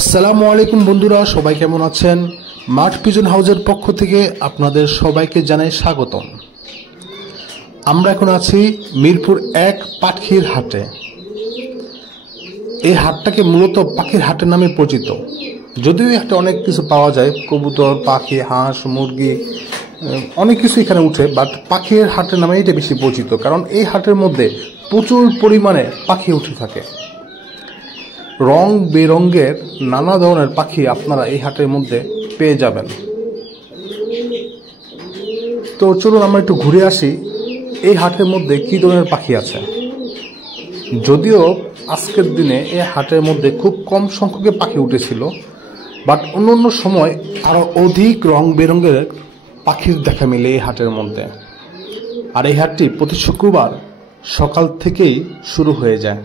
আসসালামু আলাইকুম বন্ধুরা, সবাই কেমন আছেন? মাঠ পিজন হাউসের পক্ষ থেকে আপনাদের সবাইকে জানাই স্বাগতম। আমরা এখন আছি মিরপুর 1 পাখির হাটে। এই হাটটাকে মূলত পাখির হাটের নামে পরিচিত, যদিও একটা অনেক কিছু পাওয়া যায়, কবুতর, পাখি, হাঁস, মুরগি, অনেক কিছু এখানে উঠে, বাট পাখির হাটের নামে এটা বেশি পরিচিত, কারণ এই হাটের মধ্যে প্রচুর পরিমাণে পাখি উঠে থাকে। রং বেরঙের নানা ধরনের পাখি আপনারা এই হাটের মধ্যে পেয়ে যাবেন। তো চলুন আমরা একটু ঘুরে আসি এই হাটের মধ্যে কী ধরনের পাখি আছে। যদিও আজকের দিনে এই হাটের মধ্যে খুব কম সংখ্যকে পাখি উঠেছিল, বাট অন্য অন্য সময় আরও অধিক রং বেরঙের পাখির দেখা মিলে এই হাটের মধ্যে। আর এই হাটটি প্রতি শুক্রবার সকাল থেকেই শুরু হয়ে যায়।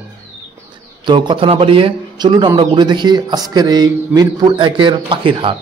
তো কথা না বাড়িয়ে চলুন আমরা ঘুরে দেখি আজকের এই মিরপুর 1 পাখির হাট।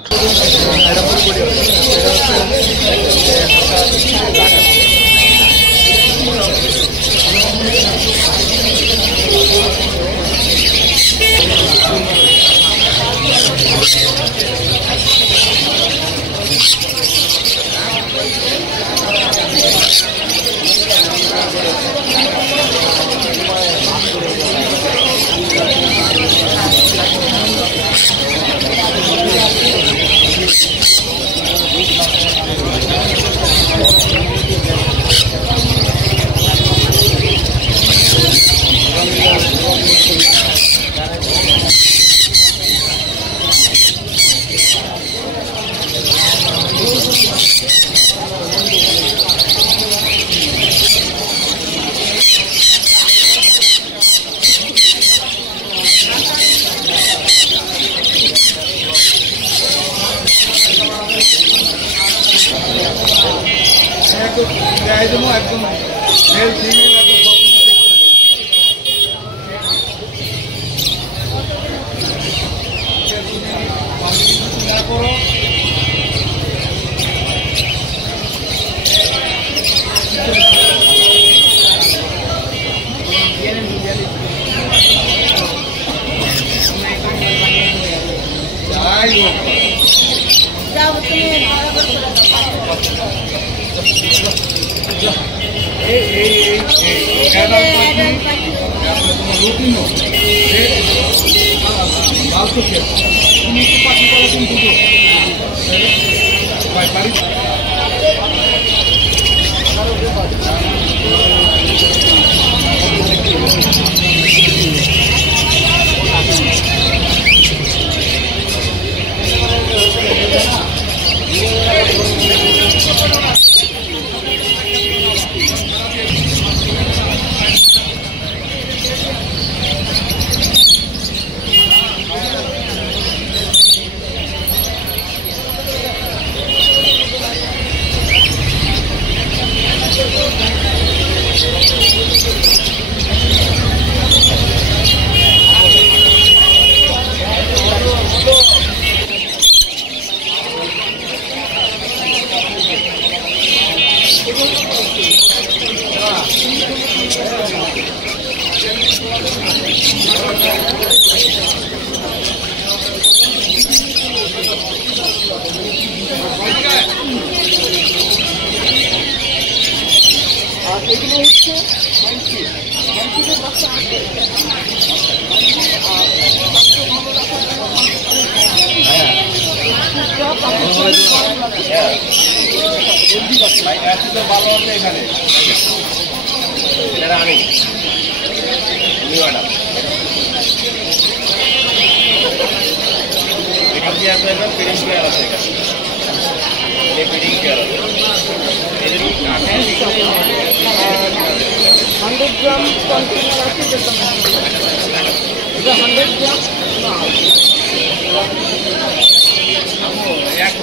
একদম ভালো আছে এখানে গ্রাম 100 গ্রাম এক